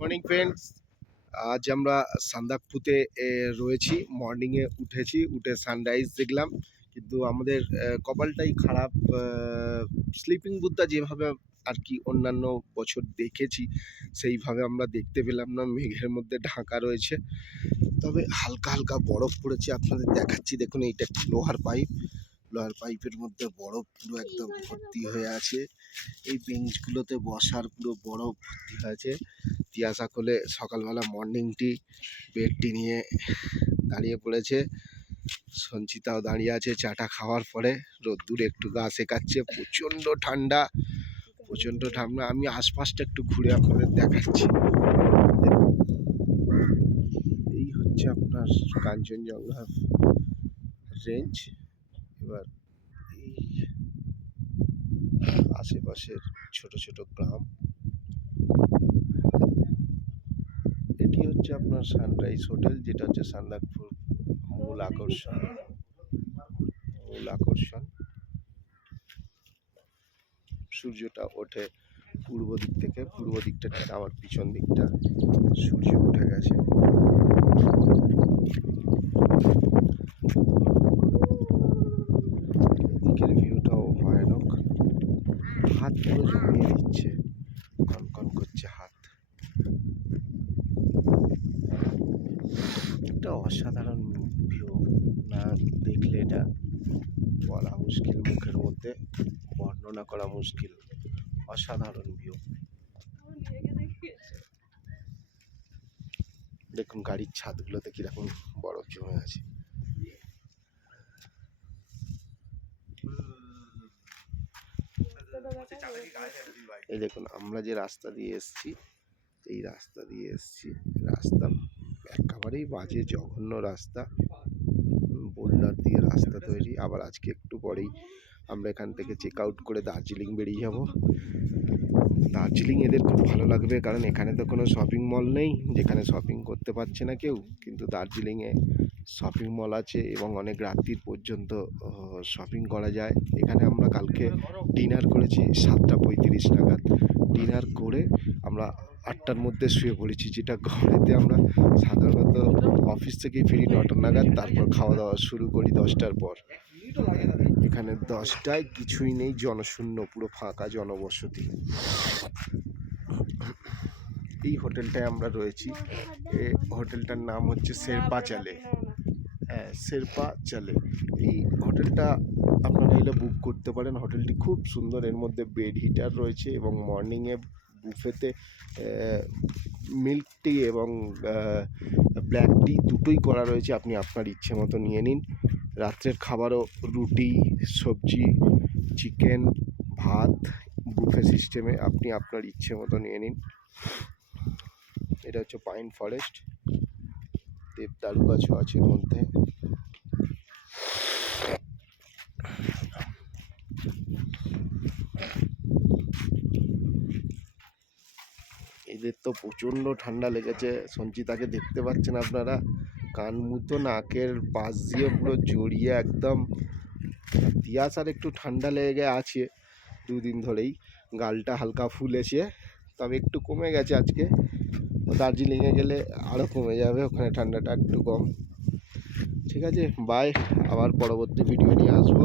Morning friends আজ আমরা সান্দাকপুতে রয়েছি। মর্নিংয়ে উঠেছি, উঠে সানরাইজ দেখলাম। কিন্তু আমাদের কপালটাই খারাপ স্লিপিং বুথটা যেভাবে আর কি অন্যান্য বছর দেখেছি, সেইভাবে আমরা দেখতে পেলাম না। মেঘের মধ্যে ঢাকা রয়েছে। তবে হালকা হালকা বরফ পড়েছে, আপনাদের দেখাচ্ছি। দেখুন, এইটা একটি লোহার পাইপ। লোহার পাইপের মধ্যে বরফ পুরো একদম ভর্তি হয়ে আছে। এই বেঞ্চগুলোতে বসার পুরো বরফ ভর্তি হয়েছে তিয়াসা কোলে সকালবেলা মর্নিং টি বেডটি নিয়ে দাঁড়িয়ে পড়েছে। সঞ্চিতাও দাঁড়িয়ে আছে চাটা খাওয়ার পরে। রোদ্দুর একটু গা শেখাচ্ছে, প্রচণ্ড ঠান্ডা প্রচণ্ড ঠান্ডা। আমি আশপাশটা একটু ঘুরে আপনাদের দেখাচ্ছি। এই হচ্ছে আপনার কাঞ্চনজঙ্ঘা রেঞ্জ এবার এই আশেপাশের ছোট ছোট গ্রাম এটি হচ্ছে আপনার সানরাইজ হোটেল যেটা হচ্ছে সান্দাকপুর মূল আকর্ষণ। মূল আকর্ষণ। সূর্যটা ওঠে পূর্ব দিক থেকে পূর্ব দিকটা আমার পিছন দিকটা সূর্য উঠে গেছে। অসাধারণ ভিউ না দেখলে এটা বলা মুশকিল, মুখের মধ্যে বর্ণনা করা মুশকিল। অসাধারণ ভিউ দেখুন গাড়ির ছাদগুলোতে কীরকম বরফ জমে আছে। এই দেখুন, আমরা যে রাস্তা দিয়ে এসছি, এই রাস্তা দিয়ে এসেছি, রাস্তা একেবারেই বাজে, জঘন্য রাস্তা। বোল্ডার দিয়ে রাস্তা তৈরি। আবার আজকে একটু পরেই আমরা এখান থেকে চেক আউট করে দার্জিলিং বেরিয়ে যাব। দার্জিলিং এদের খুব ভালো লাগবে, কারণ এখানে তো কোনো শপিং মল নেই, যেখানে শপিং করতে পারছে না কেউ। কিন্তু দার্জিলিংয়ে শপিং মল আছে এবং অনেক রাত্রির পর্যন্ত শপিং করা যায়। এখানে আমরা কালকে ডিনার করেছি, সাতটা পঁয়ত্রিশ নাগাদ। ডিনার করে আমরা আটটার মধ্যে শুয়ে পড়েছি, যেটা ঘরেতে আমরা সাধারণত অফিস থেকে ফিরি নটা নাগাদ, তারপর খাওয়া দাওয়া শুরু করি দশটার পর। এখানে দশটায় কিছুই নেই, জনশূন্য, পুরো ফাঁকা জনবসতি। এই হোটেলটায় আমরা রয়েছি। এ হোটেলটার নাম হচ্ছে শেরপা চালে। হ্যাঁ শেরপা চালে। এই হোটেলটা আপনারা এলে বুক করতে পারেন। হোটেলটি খুব সুন্দর, এর মধ্যে বেড হিটার রয়েছে এবং মর্নিংয়ে বুফেতে মিল্ক টি এবং ব্ল্যাক টি দুটোই করা রয়েছে। আপনি আপনার ইচ্ছে মতো নিয়ে নিন। রাত্রের খাবারও রুটি, সবজি, চিকেন, ভাত, বুফে সিস্টেমে আপনি আপনার ইচ্ছে মতো নিয়ে নিন। এটা হচ্ছে পাইন ফরেস্ট। দেবদারু গাছও আছে মধ্যে। এদের তো প্রচণ্ড ঠান্ডা লেগেছে। সঞ্চিতাকে দেখতে পাচ্ছেন আপনারা। কান মুতো, নাকের পাশ দিয়ে পুরো জড়িয়ে একদম তিয়াসার একটু ঠান্ডা লেগে আছে দুদিন ধরেই। গালটা হালকা ফুলেছে, তবে একটু কমে গেছে আজকে। দার্জিলিংয়ে গেলে আরও কমে যাবে, ওখানে ঠান্ডাটা একটু কম। ঠিক আছে বাই আবার পরবর্তী ভিডিও নিয়ে আসব।